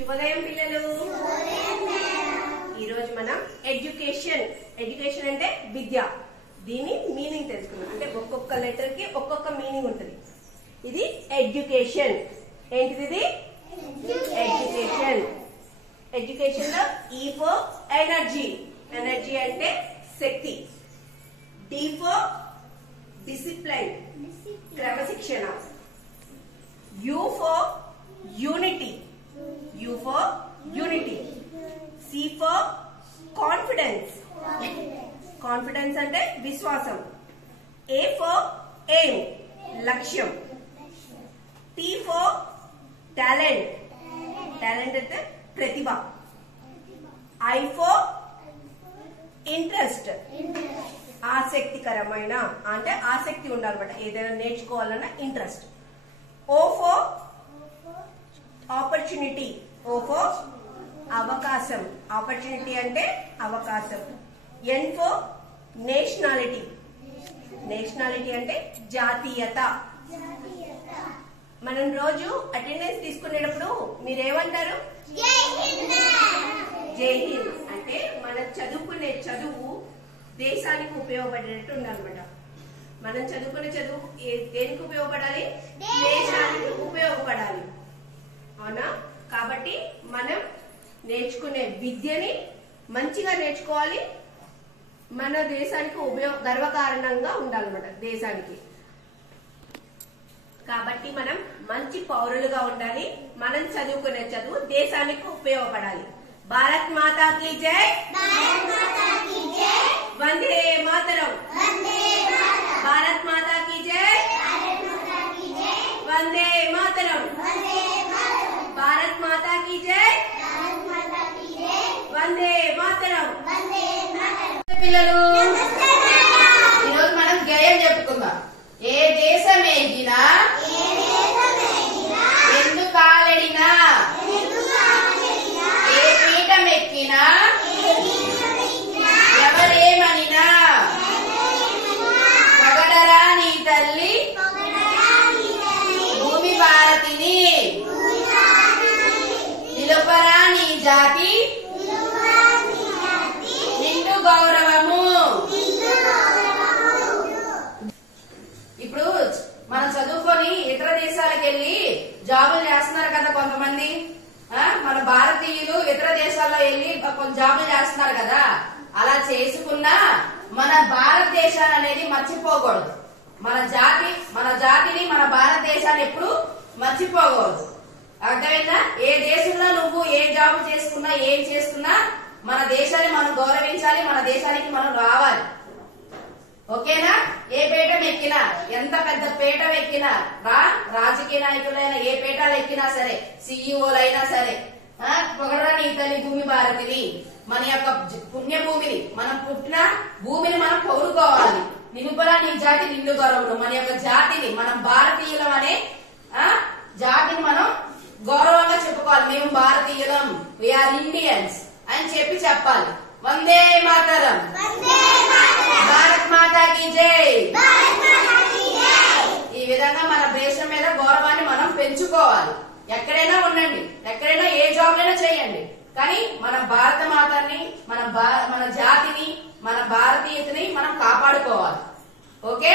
శుభోదయం పిల్లలు. ఈరోజు మనం ఎడ్యుకేషన్ అంటే విద్య, దీని మీనింగ్ తెలుసుకున్నాం. అంటే ఒక్కొక్క లెటర్ కి ఒక్కొక్క మీనింగ్ ఉంటుంది. ఇది ఎడ్యుకేషన్. ఏంటిది? ఎడ్యుకేషన్ లో ఈ ఫర్ ఎనర్జీ అంటే శక్తి, డి ఫర్ డిసిప్లైన్ క్రమశిక్షణ, U for unity C for confidence అంటే విశ్వాసం, ఏ ఫర్ ఎయిమ్ లక్ష్యం, టీ ఫర్ టాలెంట్ అంటే ప్రతిభ, ఐ ఫర్ ఇంట్రెస్ట్ ఆసక్తికరమైన అంటే ఆసక్తి ఉండాలన్నమాట, ఏదైనా నేర్చుకోవాలన్న ఇంట్రెస్ట్, ఓ ఫర్ ఆపర్చునిటీ అవకాశం, ఆపర్చునిటీ అంటే అవకాశం, ఎన్ ఫర్ నేషనాలిటీ అంటే జాతీయత. మనం రోజు అటెండెన్స్ తీసుకునేటప్పుడు మీరేమంటారు? జై హింద్. అంటే మనం చదువుకునే చదువు దేశానికి ఉపయోగపడేటట్టు ఉండాలన్నమాట. మనం చదువుకునే చదువు దేనికి ఉపయోగపడాలి? దేశానికి ఉపయోగపడాలి. అవునా? కాబట్టి మనం నేర్చుకునే విద్యని మంచిగా నేర్చుకోవాలి, మన దేశానికి గర్వకారణంగా ఉండాలన్నమాట దేశానికి. కాబట్టి మనం మంచి పౌరులుగా ఉండాలి, మనం చదువుకునే చదువు దేశానికి ఉపయోగపడాలి. భారత్ మాతా కీ జై, వందే మాతరం. భారత్ మాతా కీ జై, వందే మాతరం. భారత్ మాతా కీ జై, వందే మాతరం. పిల్లలు, ఈరోజు మనం గేయం చెప్పుకుందాం. ఏ దేశం ఎగినా ఎందు కాలడినా, ఏ పీఠం ఎక్కినా ఎవరేమనినా, పొగడరా నీ తల్లి భూమి భారతిని, నిలుపరా నీ జాతి నిండు గౌరవము. ఇప్పుడు మనం చదువుకొని ఇతర దేశాలకు వెళ్లి జాబులు చేస్తున్నారు కదా కొంతమంది. మన భారతీయులు ఇతర దేశాల్లో వెళ్లి జాబులు చేస్తున్నారు కదా. అలా చేసుకున్నా మన భారతదేశాన్ని అనేది మర్చిపోకూడదు. మన జాతిని మన భారతదేశాన్ని ఎప్పుడు మర్చిపోకూడదు. అర్థమైందా? ఏ దేశంలో నువ్వు ఏ జాబ్ చేసుకున్నా ఏం చేసుకున్నా మన దేశాన్ని మనం గౌరవించాలి, మన దేశానికి మనం రావాలి. ఓకేనా? ఏ పీఠం ఎక్కినా, ఎంత పెద్ద పీఠం ఎక్కినా, రాజకీయ నాయకులైనా ఏ పీఠాలు ఎక్కినా సరే, సిఇఓలైనా సరే, పొగడరా నీ తల్లి భూమి భారతిని, మన యొక్క పుణ్యభూమిని, మనం పుట్టిన భూమిని మనం పౌరుకోవాలి. నిలుపరా నీ జాతి నిండు గౌరవం. మన యొక్క జాతిని, మనం భారతీయులం అనే జాతిని మనం గౌరవంగా చెప్పుకోవాలి. మేము భారతీయులం, వీఆర్ ఇండియన్స్ అని చెప్పాలి. వందే మాతరం. భారత్ మాతా కీ జై. ఈ విధంగా మన దేశం మీద గౌరవాన్ని మనం పెంచుకోవాలి. ఎక్కడైనా ఉండండి, ఎక్కడైనా ఏ జాబ్ అయినా చేయండి, కానీ మన భారత మాతని, మన జాతిని, మన భారతీయతని మనం కాపాడుకోవాలి. ఓకే?